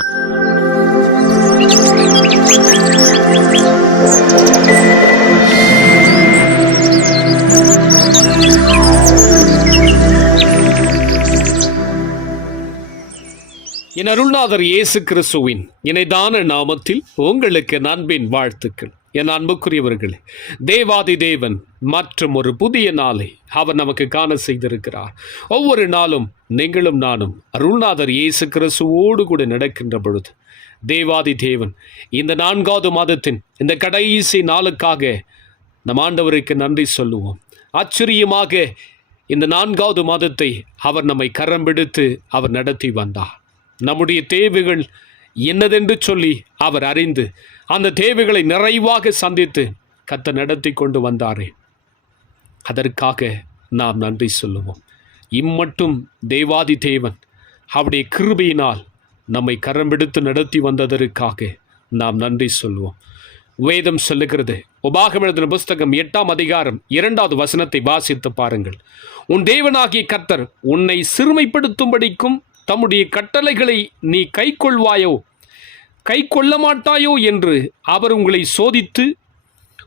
Thank you. என் அருள்நாதர் இயேசு கிறிஸ்துவின் இணைதான நாமத்தில் உங்களுக்கு நண்பின் வாழ்த்துக்கள். என் அன்புக்குரியவர்களே தேவாதி தேவன் மற்றும் ஒரு புதிய நாளை அவர் நமக்கு காண செய்திருக்கிறார். ஒவ்வொரு நாளும் நீங்களும் நானும் அருள்நாதர் இயேசு கிறிஸ்துவோடு கூட நடக்கின்ற பொழுது தேவாதி தேவன் இந்த நான்காவது மாதத்தின் இந்த கடைசி நாளுக்காக நம் ஆண்டவருக்கு நன்றி சொல்லுவோம். ஆச்சரியமாக இந்த நான்காவது மாதத்தை அவர் நம்மை கரம் பிடித்து அவர் நடத்தி வந்தார். நம்முடைய தேவைகள் என்னதென்று சொல்லி அவர் அறிந்து அந்த தேவைகளை நிறைவாக சந்தித்து கத்த நடத்தி கொண்டு வந்தாரே. அதற்காக நாம் நன்றி சொல்லுவோம். இம்மட்டும் தேவாதி தேவன் அவருடைய கிருபையினால் நம்மை கரம்பிடித்து நடத்தி வந்ததற்காக நாம் நன்றி சொல்லுவோம். வேதம் சொல்லுகிறது உபாகம் புஸ்தகம் எட்டாம் அதிகாரம் இரண்டாவது வசனத்தை வாசித்து பாருங்கள். உன் தேவனாகிய கர்த்தர் உன்னை சிறுமைப்படுத்தும்படிக்கும் தம்முடைய கட்டளைகளை நீ கைக்கொள்வாயோ? கை கொள்ள மாட்டாயோ என்று அவர் உங்களை சோதித்து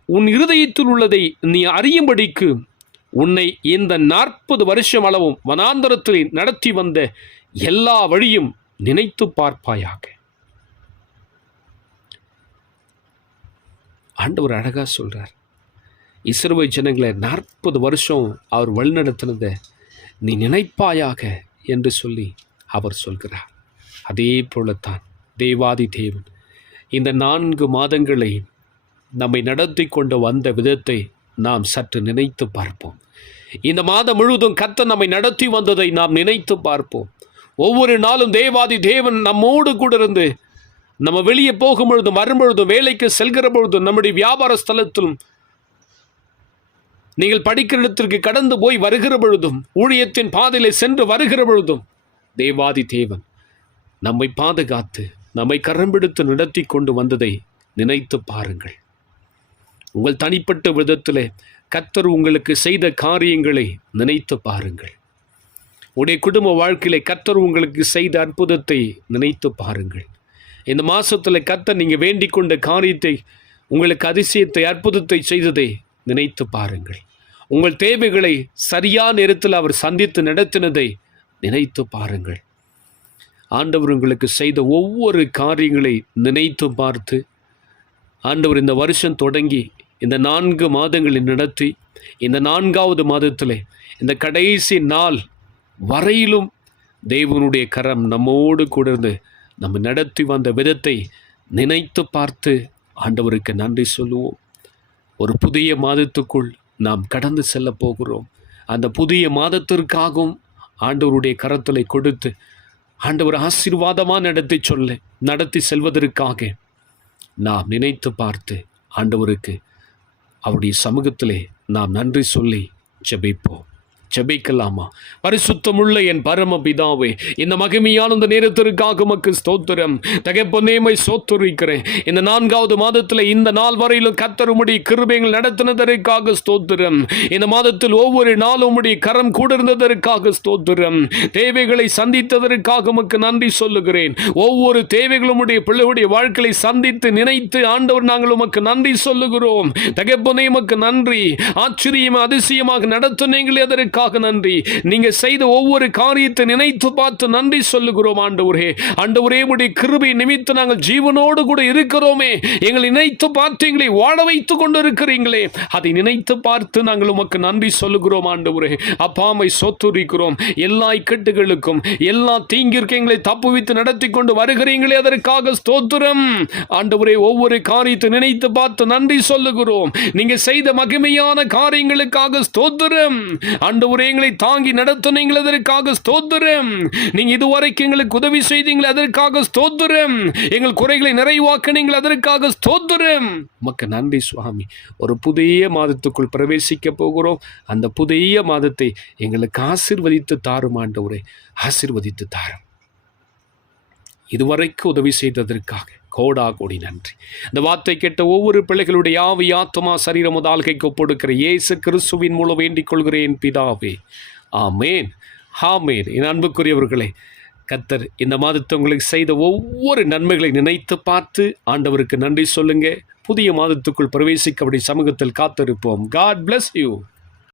உன் இருதயத்தில் உள்ளதை நீ அறியும்படிக்கு உன்னை இந்த நாற்பது வருஷம் அளவும் வனாந்தரத்தில் நடத்தி வந்த எல்லா வழியும் நினைத்து பார்ப்பாயாக. ஆண்டவர் அழகாக சொல்கிறார் இஸ்ரோவை ஜனங்களை நாற்பது வருஷம் அவர் வழிநடத்தினதை நீ நினைப்பாயாக என்று சொல்லி அவர் சொல்கிறார். அதே போலத்தான் தேவாதி தேவன் இந்த நான்கு மாதங்களை நம்மை நடத்தி கொண்டு வந்த விதத்தை நாம் சற்று நினைத்து பார்ப்போம். இந்த மாதம் முழுவதும் கத்த நம்மை நடத்தி வந்ததை நாம் நினைத்து பார்ப்போம். ஒவ்வொரு நாளும் தேவாதி தேவன் நம்மோடு கூட இருந்து நம்ம வெளியே போகும் பொழுதும் வரும் பொழுதும் வேலைக்கு செல்கிற பொழுதும் நம்முடைய வியாபார ஸ்தலத்திலும் நீங்கள் படிக்கிற இடத்திற்கு கடந்து போய் வருகிற பொழுதும் ஊழியத்தின் பாதையிலே சென்று வருகிற பொழுதும் தேவாதி தேவன் நம்மை பாதுகாத்து நம்மை கரம்பிடித்து நடத்தி கொண்டு வந்ததை நினைத்து பாருங்கள். உங்கள் தனிப்பட்ட விதத்தில் கத்தர் உங்களுக்கு செய்த காரியங்களை நினைத்து பாருங்கள். உடைய குடும்ப வாழ்க்கையிலே கத்தர் உங்களுக்கு செய்த அற்புதத்தை நினைத்து பாருங்கள். இந்த மாதத்தில் கத்தர் நீங்கள் வேண்டிக் கொண்ட காரியத்தை உங்களுக்கு அதிசயத்தை அற்புதத்தை செய்ததை நினைத்து பாருங்கள். உங்கள் தேவைகளை சரியான நேரத்தில் அவர் சந்தித்து நடத்தினதை நினைத்து பாருங்கள். ஆண்டவர் உங்களுக்கு செய்த ஒவ்வொரு காரியங்களை நினைத்து பார்த்து ஆண்டவர் இந்த வருஷம் தொடங்கி இந்த நான்கு மாதங்களை நடத்தி இந்த நான்காவது மாதத்தில் இந்த கடைசி நாள் வரையிலும் தேவனுடைய கரம் நம்மோடு கூட இருந்து நம்ம நடத்தி வந்த விதத்தை நினைத்து பார்த்து ஆண்டவருக்கு நன்றி சொல்லுவோம். ஒரு புதிய மாதத்துக்குள் நாம் கடந்து செல்ல போகிறோம். அந்த புதிய மாதத்திற்காகவும் ஆண்டவருடைய கரத்தலை கொடுத்து ஆண்டவர் ஆசீர்வாதமாக நடத்தி சொல்ல நடத்தி செல்வதற்காக நாம் நினைத்து பார்த்து ஆண்டவருக்கு அவருடைய சமூகத்திலே நாம் நன்றி சொல்லி ஜெபிப்போம். ஜெபிக்கலாமா? பரிசுத்தமுள்ள என் பரம பிதாவே இந்த மகிமையான இந்த நேரத்திற்காக உமக்கு ஸ்தோத்திரம். தகப்பனேமை சோத்துரிக்கிறேன். இந்த நான்காவது மாதத்தில் இந்த நாள் வரையிலும் கத்தர் உம்முடைய கிருபைகள் நடத்தினதற்காக ஸ்தோத்திரம். இந்த மாதத்தில் ஒவ்வொரு நாளும் உம்முடைய கரம் கூடிருந்ததற்காக ஸ்தோத்திரம். தேவைகளை சந்தித்ததற்காக உமக்கு நன்றி சொல்லுகிறேன். ஒவ்வொரு தேவைகளும் உடைய பிள்ளைகளுடைய வாழ்க்கையை சந்தித்து நினைத்து ஆண்டவர் நாங்கள் உமக்கு நன்றி சொல்லுகிறோம். தகப்பனே உமக்கு நன்றி. ஆச்சரியம் அதிசயமாக நடத்துனீங்களே அதற்காக நன்றி. நீங்க செய்த ஒவ்வொரு காரியத்தை நினைத்து பார்த்து நன்றி சொல்லுகிறோம் ஆண்டவரே. ஆண்டவரே உடைய கிருபை நிமித்து நாங்கள் ஜீவனோடு கூட இருக்கிறோமே. எங்களை நினைத்து பார்த்து எங்களை வாழ வைத்து கொண்டு இருக்கிறீங்களே அதை நினைத்து பார்த்து நாங்கள் உமக்கு நன்றி சொல்லுகிறோம் ஆண்டவரே. அப்பாமை சொத்துரிக்கிறோம். எல்லா இக்கட்டுகளுக்கும் எல்லா தீங்கிற்கு எங்களை தப்புவித்து நடத்தி கொண்டு வருகிறீங்களே அதற்காக ஸ்தோத்திரம். ஆண்டவரே ஒவ்வொரு காரியத்தை நினைத்து பார்த்து நன்றி சொல்லுகிறோம். நீங்க செய்த மகிமையான காரியங்களுக்காக ஸ்தோத்திரம். ஆண்டவரே எங்களை தாங்கி நடத்தினீங்கள் அதற்காக ஸ்தோத்திரம். நீங்க இதுவரைக்கும் எங்களுக்கு உதவி செய்தீங்கள் அதற்காக ஸ்தோத்திரம். எங்கள் குறைகளை நிறைவாக்கினீங்கள் அதற்காக ஸ்தோத்திரம். உமக்கு நன்றி சுவாமி. ஒரு புதிய மாதத்துக்குள் பிரவேசிக்க போகிறோம். அந்த புதிய மாதத்தை எங்களுக்கு ஆசிர்வதித்து தாரும் ஆண்டவரே. ஆசிர்வதித்து தாரும். இதுவரைக்கும் உதவி செய்ததற்காக. கோடா கோடி நன்றி. இந்த வார்த்தை கேட்ட ஒவ்வொரு பிள்ளைகளுடைய ஆவி ஆத்மா சரீரம் முதல்கைக்கு ஒப்படுக்கிற இயேசு கிறிஸ்துவின் மூலம் வேண்டிக் கொள்கிறேன் பிதாவே. ஆமேன். ஹாமேன் என் அன்புக்குரியவர்களே கத்தர் இந்த மாதத்தை உங்களுக்கு செய்த ஒவ்வொரு நன்மைகளை நினைத்து பார்த்து ஆண்டவருக்கு நன்றி சொல்லுங்க. புதிய மாதத்துக்குள் பிரவேசிக்க அப்படி சமூகத்தில் காத்திருப்போம். God bless you